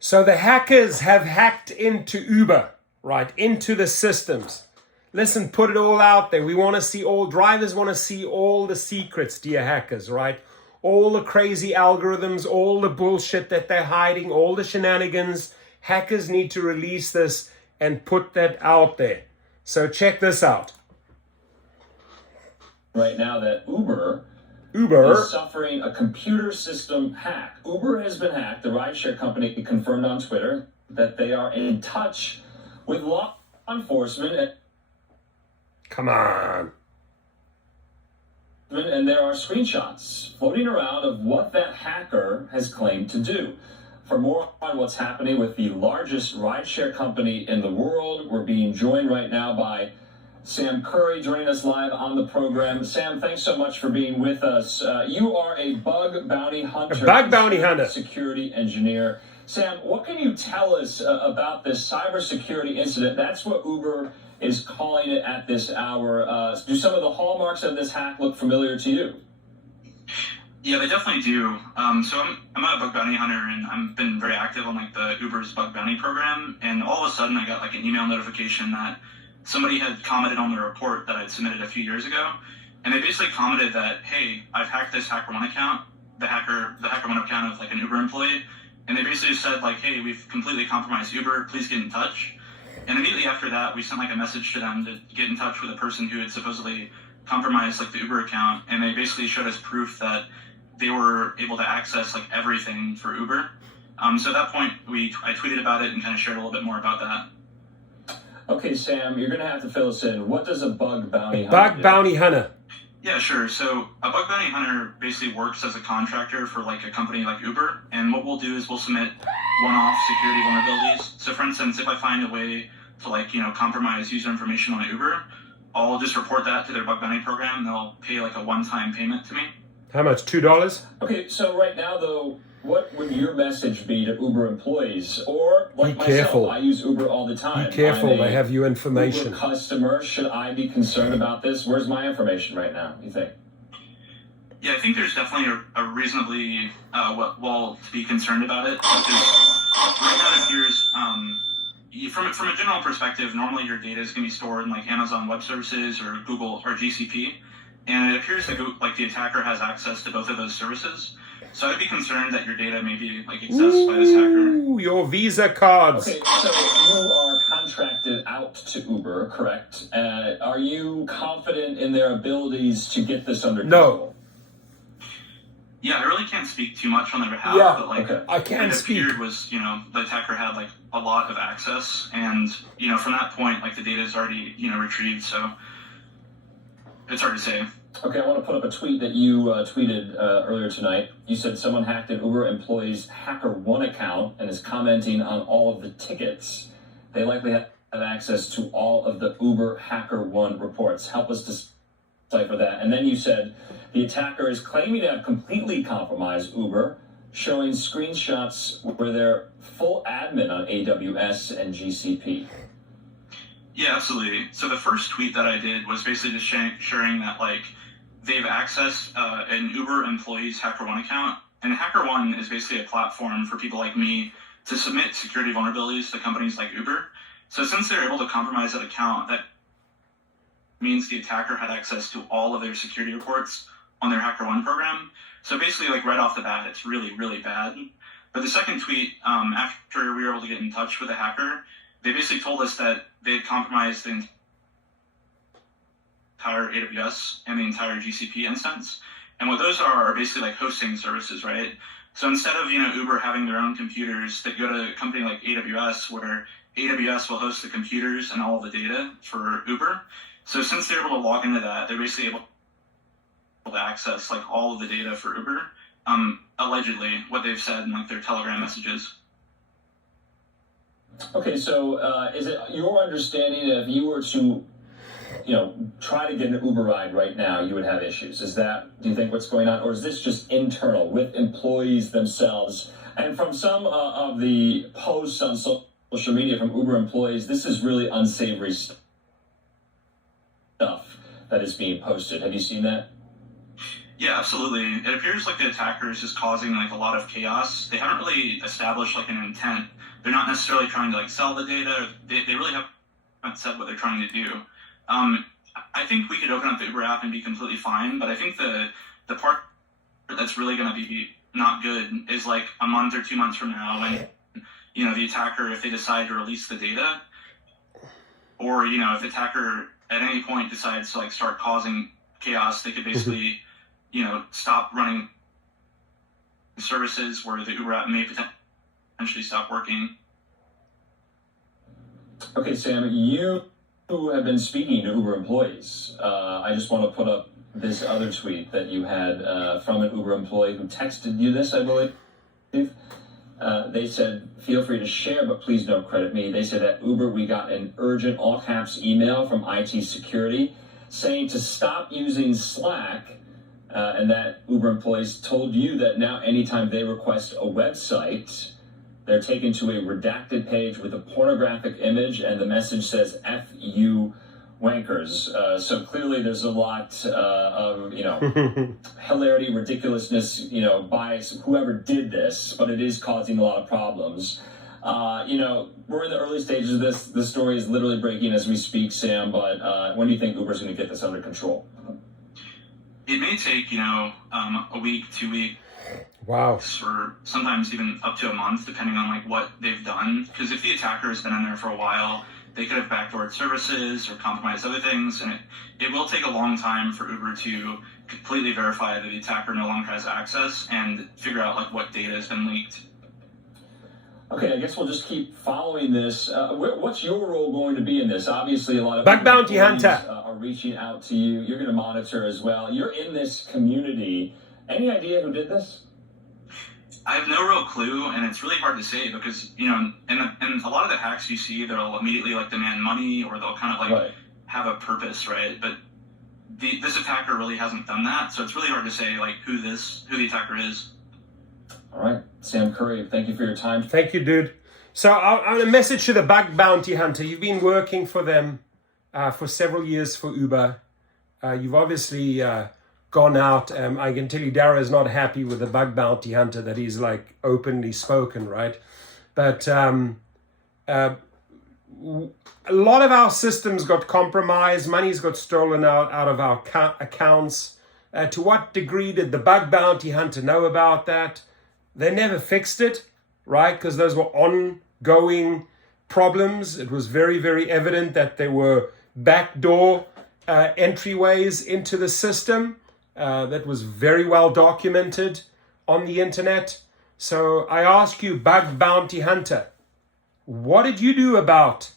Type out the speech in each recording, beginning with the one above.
So the hackers have hacked into Uber, right? Into the systems. Listen, put it all out there. We want to see all, drivers want to see all the secrets, dear hackers, right? All the crazy algorithms, all the bullshit that they're hiding, all the shenanigans. Hackers need to release this and put that out there. So check this out. Right now that Uber is suffering a computer system hack. Uber has been hacked. The rideshare company confirmed on Twitter that they are in touch with law enforcement. Come on. And there are screenshots floating around of what that hacker has claimed to do. For more on what's happening with the largest rideshare company in the world, we're being joined right now by Sam Curry, joining us live on the program. Sam, thanks so much for being with us. You are a bug bounty hunter. A bug bounty hunter. Security engineer. Sam, what can you tell us about this cybersecurity incident? That's what Uber is calling it at this hour. Do some of the hallmarks of this hack look familiar to you? Yeah, they definitely do. So I'm a bug bounty hunter, and I've been very active on like the Uber's bug bounty program. And all of a sudden, I got like an email notification that somebody had commented on the report that I'd submitted a few years ago, and they basically commented that, hey, I've hacked this HackerOne account, the HackerOne account of like an Uber employee, and they basically said like, hey, we've completely compromised Uber, please get in touch. And immediately after that, we sent like a message to them to get in touch with the person who had supposedly compromised like the Uber account, and they basically showed us proof that they were able to access like everything for Uber. So at that point, I tweeted about it and kind of shared a little bit more about that. Okay, Sam, you're going to have to fill us in. What does a bug bounty hunter Bug bounty hunter. Yeah, sure. So a bug bounty hunter basically works as a contractor for like a company like Uber. And what we'll do is we'll submit one-off security vulnerabilities. So for instance, if I find a way to like, compromise user information on Uber, I'll just report that to their bug bounty program. They'll pay like a one-time payment to me. How much? $2? Okay, so right now though, what would your message be to Uber employees? Or like Be careful. myself, I use Uber all the time. Be careful, they have your information. Uber customer, should I be concerned about this? Where's my information right now, you think? Yeah, I think there's definitely a reasonably well to be concerned about it, because right now it appears from a general perspective, normally your data is going to be stored in like Amazon Web Services or Google or GCP, and it appears that like the attacker has access to both of those services. So I'd be concerned that your data may be like accessed by this hacker. Your Visa cards. Okay, so you are contracted out to Uber, correct? Are you confident in their abilities to get this under control? Yeah, I really can't speak too much on their behalf, but like I can't speak. What appeared was, the attacker had like a lot of access, and from that point, like the data is already retrieved, so it's hard to say. Okay, I want to put up a tweet that you tweeted earlier tonight. You said someone hacked an Uber employee's HackerOne account and is commenting on all of the tickets. They likely have access to all of the Uber HackerOne reports. Help us decipher that. And then you said the attacker is claiming to have completely compromised Uber, showing screenshots where they're full admin on AWS and GCP. Yeah, absolutely. So the first tweet that I did was basically just sharing that like they've accessed an Uber employee's HackerOne account, and HackerOne is basically a platform for people like me to submit security vulnerabilities to companies like Uber. So since they're able to compromise that account, that means the attacker had access to all of their security reports on their HackerOne program. So basically, like right off the bat, it's really, really bad. But the second tweet, after we were able to get in touch with the hacker, they basically told us that they had compromised the entire AWS and the entire GCP instance. And what those are basically like hosting services, right? So instead of, Uber having their own computers that go to a company like AWS, where AWS will host the computers and all of the data for Uber. So since they're able to log into that, they're basically able to access like all of the data for Uber, allegedly, what they've said in like their Telegram messages. Okay, so is it your understanding that if you were to, try to get an Uber ride right now, you would have issues? Do you think what's going on? Or is this just internal with employees themselves? And from some of the posts on social media from Uber employees, this is really unsavory stuff that is being posted. Have you seen that? Yeah, absolutely. It appears like the attacker is just causing like a lot of chaos. They haven't really established like an intent. They're not necessarily trying to like sell the data. They really haven't said what they're trying to do. I think we could open up the Uber app and be completely fine, but I think the part that's really going to be not good is like a month or 2 months from now when, you know, the attacker, if they decide to release the data, or, you know, if the attacker at any point decides to like start causing chaos, they could basically, you know, stop running services where the Uber app may potentially stop working. Okay, Sam, you have been speaking to Uber employees. I just want to put up this other tweet that you had from an Uber employee who texted you this, I believe. They said, feel free to share, but please don't credit me. They said at Uber, we got an urgent all caps email from IT security saying to stop using Slack, and that Uber employees told you that now anytime they request a website, they're taken to a redacted page with a pornographic image, and the message says, F you wankers. So clearly there's a lot of, you know, hilarity, ridiculousness, you know, by whoever did this, but it is causing a lot of problems. You know, we're in the early stages of this. The story is literally breaking as we speak, Sam, but when do you think Uber's going to get this under control? It may take, you know, a week, 2 weeks. Wow. Or sometimes even up to a month, depending on like what they've done. Because if the attacker has been in there for a while, they could have backdoored services or compromised other things, and it will take a long time for Uber to completely verify that the attacker no longer has access and figure out like what data has been leaked. Okay, I guess we'll just keep following this. What's your role going to be in this? Obviously, a lot of Bug bounty hunter are reaching out to you. You're going to monitor as well. You're in this community. Any idea who did this? I have no real clue, and it's really hard to say because, you know, in a lot of the hacks you see, they'll immediately like demand money or they'll kind of like have a purpose, right? But this attacker really hasn't done that, so it's really hard to say like who the attacker is. All right, Sam Curry, thank you for your time. Thank you, dude. So a message to the bug bounty hunter. You've been working for them for several years for Uber. You've obviously gone out. I can tell you Dara is not happy with the bug bounty hunter that he's like openly spoken, right? But a lot of our systems got compromised. Money's got stolen out of our accounts. To what degree did the bug bounty hunter know about that? They never fixed it, right? Because those were ongoing problems. It was very, very evident that there were backdoor entryways into the system. That was very well documented on the internet. So I ask you, bug bounty hunter, what did you do about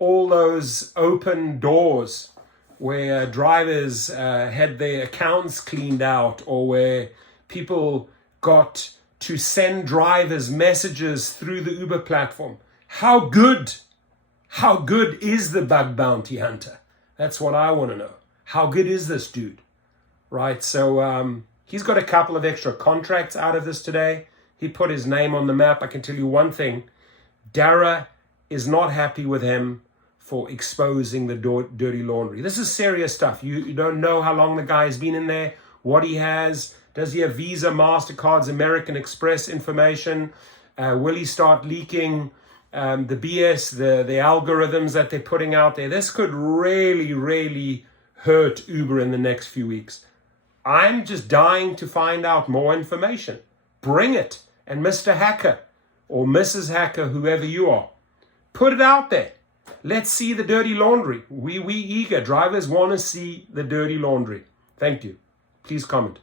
all those open doors where drivers had their accounts cleaned out, or where people got to send drivers messages through the Uber platform? How good is the bug bounty hunter? That's what I want to know. How good is this dude? Right, so he's got a couple of extra contracts out of this today. He put his name on the map. I can tell you one thing. Dara is not happy with him for exposing the dirty laundry. This is serious stuff. You don't know how long the guy's been in there, what he has. Does he have Visa, MasterCards, American Express information? Will he start leaking the BS, the algorithms that they're putting out there? This could really, really hurt Uber in the next few weeks. I'm just dying to find out more information. Bring it. And Mr. Hacker or Mrs. Hacker, whoever you are, put it out there. Let's see the dirty laundry. We eager. Drivers want to see the dirty laundry. Thank you. Please comment.